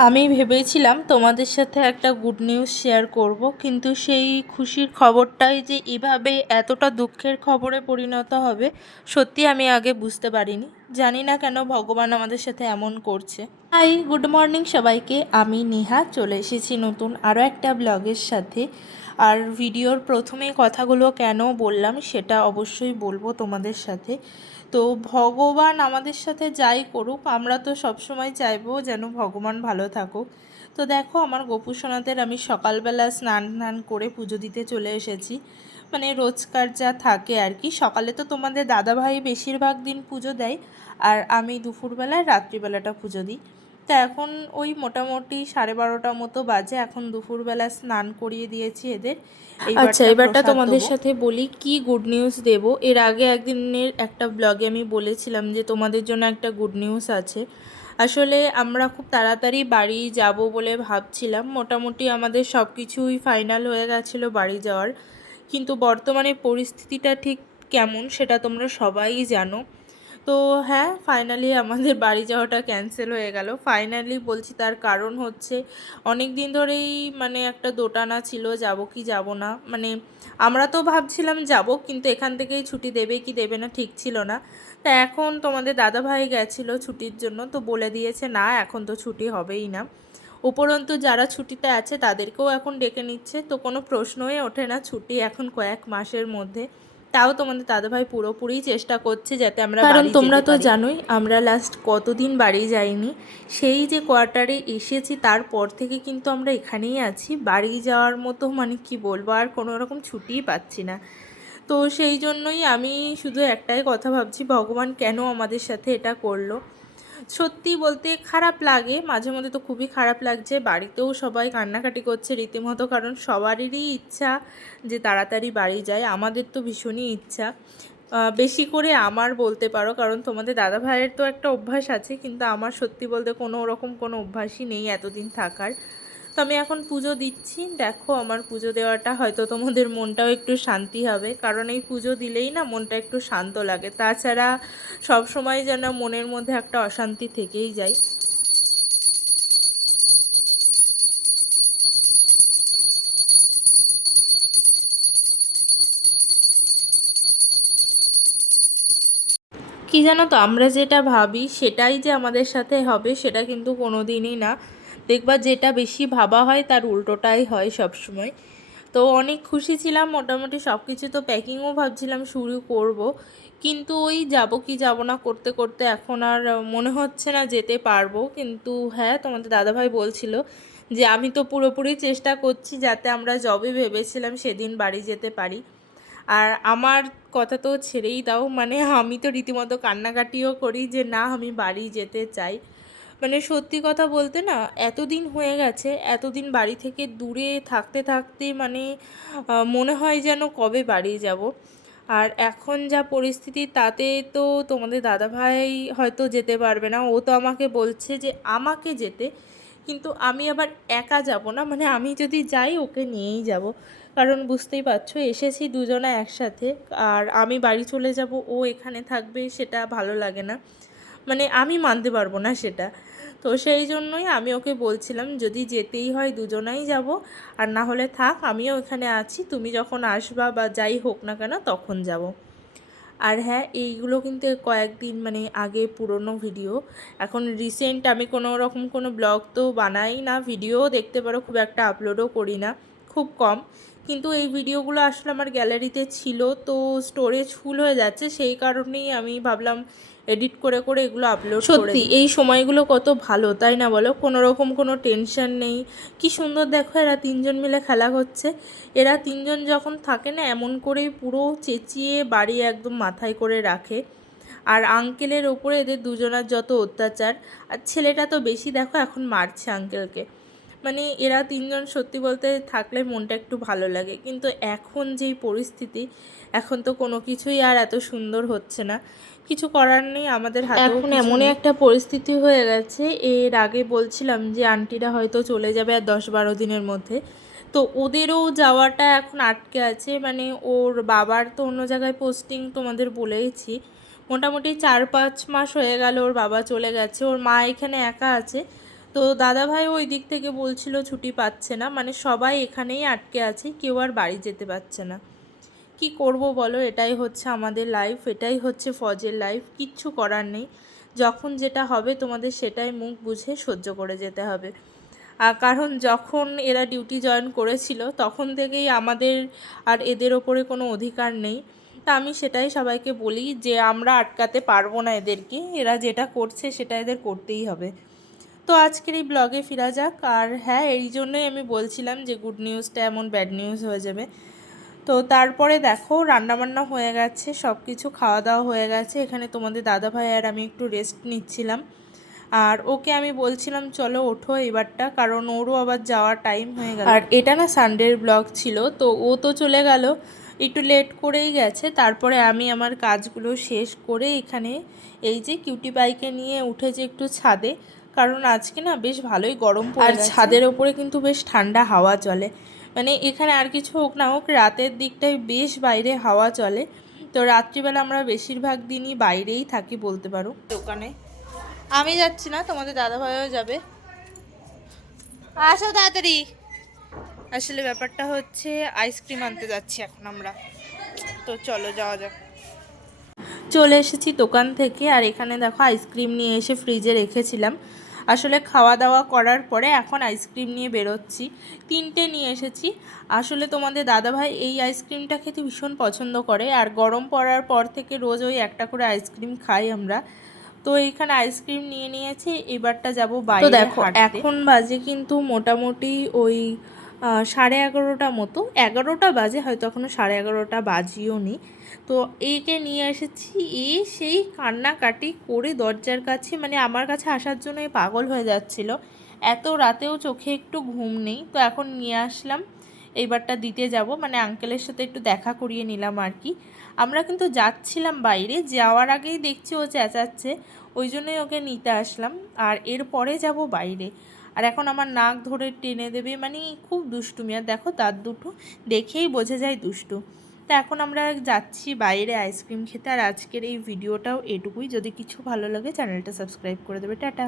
আমি ভেবেছিলাম তোমাদের সাথে একটা গুড নিউজ শেয়ার করব, কিন্তু সেই খুশির খবরটাই যে এভাবে এতটা দুঃখের খবরে পরিণত হবে, সত্যি আমি আগে বুঝতে পারিনি। জানি না কেন ভগবান আমাদের সাথে এমন করছে। হাই, গুড মর্নিং সবাইকে। আমি নেহা, চলে এসেছি নতুন আরও একটা ব্লগের সাথে। আর ভিডিওর প্রথমে কথাগুলো কেন বললাম সেটা অবশ্যই বলব তোমাদের সাথে। তো ভগবান আমাদের সাথে যাই করুক, আমরা তো সবসময় চাইব যেন ভগবান ভালো থাকুক। তো দেখো, আমার গোপু সোনাদের আমি সকালবেলা স্নান টান করে পুজো দিতে চলে এসেছি। মানে রোজকার যা থাকে আর কি। সকালে তো তোমাদের দাদাভাই বেশিরভাগ দিন পুজো দেয় আর আমি দুপুরবেলায় রাত্রিবেলাটা পুজো দিই। তো এখন ওই মোটামুটি সাড়ে বারোটা মতো বাজে এখন দুপুরবেলা স্নান করিয়ে দিয়েছি এদের। আচ্ছা এবারটা তোমাদের সাথে বলি কি গুড নিউজ দেব? এর আগে একদিনের একটা ব্লগে আমি বলেছিলাম যে তোমাদের জন্য একটা গুড নিউজ আছে। আসলে আমরা খুব তাড়াতাড়ি বাড়ি যাব বলে ভাবছিলাম। মোটামুটি আমাদের সব কিছুই ফাইনাল হয়ে গেছিল বাড়ি যাওয়ার। কিন্তু বর্তমানে পরিস্থিতিটা ঠিক কেমন সেটা তোমরা সবাই জানো। তো হ্যাঁ ফাইনালি আমাদের বাড়ি যাওয়াটা ক্যান্সেল হয়ে গেল। ফাইনালি বলছি তার কারণ হচ্ছে অনেক দিন ধরেই মানে একটা দোটানা ছিল, যাব কি যাব না। মানে আমরা তো ভাবছিলাম যাব, কিন্তু এখান থেকেই ছুটি দেবে কি দেবে না ঠিক ছিল না। তা এখন তোমাদের দাদাভাই গেছিল ছুটির জন্য, তো বলে দিয়েছে, না, এখন তো ছুটি হবেই না। উপরন্তু যারা ছুটিতে আছে তাদেরকেও এখন ডেকে নিচ্ছে। তো কোনো প্রশ্নই ওঠে না ছুটি এখন কয়েক মাসের মধ্যে। তাও তোমাদের দাদাভাই পুরোপুরি চেষ্টা করছে যাতে আমরা কারণ তোমরা তো জানোই আমরা লাস্ট কতদিন বাড়ি যাইনি। সেই যে কোয়ার্টারে এসেছি তারপর থেকে কিন্তু আমরা এখানেই আছি। বাড়ি যাওয়ার মতো মানে কি বলব আর কোনো রকম ছুটিই পাচ্ছি না। তো সেই জন্যই আমি শুধু একটাই কথা ভাবছি ভগবান কেন আমাদের সাথে এটা করল? সত্যি বলতে খারাপ লাগে। মাঝে মধ্যে তো খুবই খারাপ লাগছে। বাড়িতেও সবাই কান্নাকাটি করছে রীতিমতো, কারণ সবারই ইচ্ছা যে তাড়াতাড়ি বাড়ি যায়। আমাদের তো ভীষণই ইচ্ছা। বেশি করে আমার বলতে পারো, কারণ তোমাদের দাদা ভাইয়ের তো একটা অভ্যাস আছে, কিন্তু আমার সত্যি বলতে কোনো রকম কোনো অভ্যাসই নেই এতদিন থাকার। আমি এখন পুজো দিচ্ছি। দেখো আমার পুজো দেওয়াটা হয়তো তোমাদের মনটাও একটু শান্তি হবে। কারণ এই পুজো দিলেই না মনটা একটু শান্ত লাগে। তাছাড়া সব সময় যেন মনের মধ্যে একটা অশান্তি থেকেই যায়। কি জানো তো, আমরা যেটা ভাবি সেটাই যে আমাদের সাথে হবে সেটা কিন্তু কোনো দিনই না। দেখবা যেটা বেশি ভাবা হয় তার উল্টোটাই হয় সব সময় তো অনেক খুশি ছিলাম, মোটামুটি সব কিছু তো প্যাকিংও ভাবছিলাম শুরু করব। কিন্তু ওই যাব কি যাব না করতে করতে এখন আর মনে হচ্ছে না যেতে পারব। কিন্তু হ্যাঁ তোমাদের দাদাভাই বলছিল যে, আমি তো পুরোপুরি চেষ্টা করছি যাতে আমরা জবে ভেবেছিলাম সেদিন বাড়ি যেতে পারি। আর আমার কথা তো ছেড়েই দাও মানে আমি তো রীতিমতো কান্নাকাটিও করি যে, না, আমি বাড়ি যেতে চাই। মানে সত্যি কথা বলতে না, এতদিন হয়ে গেছে, এতদিন বাড়ি থেকে দূরে থাকতে থাকতে মানে মনে হয় যেন কবে বাড়ি যাব। আর এখন যা পরিস্থিতি তাতে তো তোমাদের দাদাভাই হয়তো যেতে পারবে না, ও তো আমাকে বলছে যে আমাকে যেতে, কিন্তু আমি আবার একা যাব না মানে আমি যদি যাই ওকে নিয়েই যাব। কারণ বুঝতেই পারছ, এসেছি দুজনে একসাথে, আর আমি বাড়ি চলে যাব, ও এখানে থাকবে, সেটা ভালো লাগে না। মানে আমি মানতে পারব না সেটা। তো সেই জন্যই আমি ওকে বলছিলাম, যদি যেতেই হয় দুজনাই যাব, আর না হলে থাক, আমিও এখানে আছি, তুমি যখন আসবা বা যাই হোক না কেন তখন যাব। আর হ্যাঁ এইগুলো কিন্তু কয়েকদিন মানে আগে পুরনো ভিডিও। এখন রিসেন্ট আমি কোনো রকম কোনো ব্লগ তো বানাই না, ভিডিও দেখতে পারো খুব একটা আপলোডও করি না, খুব কম। কিন্তু এই ভিডিওগুলো আসলে আমার গ্যালারিতে ছিল তো স্টোরেজ ফুল হয়ে যাচ্ছে সেই কারণেই আমি ভাবলাম এডিট করে করে এগুলো আপলোড সত্যি এই সময়গুলো কত ভালো তাই না বলো? কোনো রকম কোনো টেনশন নেই। কি সুন্দর দেখো এরা তিনজন মিলে খেলা করছে এরা তিনজন যখন থাকে না এমন করেই পুরো চেঁচিয়ে বাড়ি একদম মাথায় করে রাখে। আর আঙ্কেলের ওপরে এদের দুজনার যত অত্যাচার আর ছেলেটা তো বেশি দেখো এখন মারছে আঙ্কেলকে মানে এরা তিনজন সত্যি বলতে থাকলে মনটা একটু ভালো লাগে। কিন্তু এখন যেই পরিস্থিতি এখন তো কোনো কিছুই আর এত সুন্দর হচ্ছে না। কিছু করার নেই আমাদের হাতে এখন এমনই একটা পরিস্থিতি হয়ে গেছে এর আগে বলছিলাম যে আন্টিরা হয়তো চলে যাবে আর দশ বারো দিনের মধ্যে। তো ওদেরও যাওয়াটা এখন আটকে আছে মানে ওর বাবার তো অন্য জায়গায় পোস্টিং তোমাদের বলেইছি। মোটামুটি চার পাঁচ মাস হয়ে গেল ওর বাবা চলে গেছে ওর মা এখানে একা আছে। তো দাদাভাই ওই দিক থেকে বলছিল ছুটি পাচ্ছে না মানে সবাই এখানেই আটকে আছে, কেউ আর বাড়ি যেতে পারছে না। কি করব বলো, এটাই হচ্ছে আমাদের লাইফ এটাই হচ্ছে ফজের লাইফ কিচ্ছু করার নেই। যখন যেটা হবে তোমাদের সেটাই মুখ বুঝে সহ্য করে যেতে হবে। কারণ যখন এরা ডিউটি জয়েন করেছিল, তখন থেকেই আমাদের আর এদের ওপরে কোনো অধিকার নেই। তা আমি সেটাই সবাইকে বলি যে, আমরা আটকাতে পারব না এদেরকে, এরা যেটা করছে সেটা এদের করতেই হবে। তো আজকের এই ব্লগে ফেরা যাক। আর হ্যাঁ এই জন্যই আমি বলছিলাম যে গুড নিউজটা এমন ব্যাড নিউজ হয়ে যাবে। তো তারপরে দেখো, রান্নাবান্না হয়ে গেছে সব কিছু খাওয়া দাওয়া হয়ে গেছে। এখানে তোমাদের দাদা ভাই আর আমি একটু রেস্ট নিচ্ছিলাম। আর ওকে আমি বলছিলাম, চলো ওঠো এবারটা। কারণ ওরও আবার যাওয়ার টাইম হয়ে গেল। আর এটা না সানডের ব্লগ ছিল, তো ও তো চলে গেল। একটু লেট করেই গেছে। তারপরে আমি আমার কাজগুলো শেষ করে এখানে এই যে কিউটি বাইকে নিয়ে উঠেছে একটু ছাদে। কারণ আজকে না বেশ ভালোই গরম আর ছাদের ওপরে কিন্তু বেশ ঠান্ডা হাওয়া চলে। মানে এখানে আর কিছু হোক না হোক রাতের দিকটায় বেশ বাইরে হাওয়া চলে। তো রাত্রিবেলা আমরা বেশিরভাগ দিনই বাইরেই থাকি বলতে পারো। দোকানে। আমি যাচ্ছি না তোমাদের দাদাভাইও যাবে। আসো তাড়াতাড়ি। আসলে ব্যাপারটা হচ্ছে আইসক্রিম আনতে যাচ্ছি এখন আমরা। তো চলো যাওয়া যাক। চলে এসেছি দোকান থেকে আর এখানে দেখো আইসক্রিম নিয়ে এসে ফ্রিজে রেখেছিলাম। আসলে খাওয়া দাওয়া করার পরে এখন আইসক্রিম নিয়ে বেরোচ্ছি। তিনটে নিয়ে এসেছি। আসলে তোমাদের দাদাভাই এই আইসক্রিমটা খেতে ভীষণ পছন্দ করে। আর গরম পড়ার পর থেকে রোজ ওই একটা করে আইসক্রিম খাই আমরা। তো এইখানে আইসক্রিম নিয়ে নিয়েছি। এবারটা যাব বাইরে দেখো এখন বাজে কিন্তু মোটামুটি ওই সাড়ে এগারোটা মতো, এগারোটা বাজে, হয়তো এখনও সাড়ে এগারোটা বাজিও নি। তো এইকে নিয়ে এসেছি, এ সেই কান্নাকাটি করে দরজার কাছে মানে আমার কাছে আসার জন্য এ পাগল হয়ে যাচ্ছিল। এত রাতেও চোখে একটু ঘুম নেই, তো এখন নিয়ে আসলাম। এইবারটা দিতে যাব মানে আঙ্কেলের সাথে একটু দেখা করিয়ে নিলাম আর কি। আমরা কিন্তু যাচ্ছিলাম বাইরে, যাওয়ার আগেই দেখছি ও চেঁচাচ্ছে, ওই জন্যই ওকে নিতে আসলাম। আর এরপরে যাব বাইরে। আর এখন আমার নাক ধরে টেনে দেবে মানে খুব দুষ্টুমি। আর দেখো তার দুটো দেখেই বোঝা যায় দুষ্টু। তো এখন আমরা যাচ্ছি বাইরে আইসক্রিম খেতে। আর আজকের এই ভিডিওটাও এটুকুই। যদি কিছু ভালো লাগে, চ্যানেলটা সাবস্ক্রাইব করে দেবে। টাটা।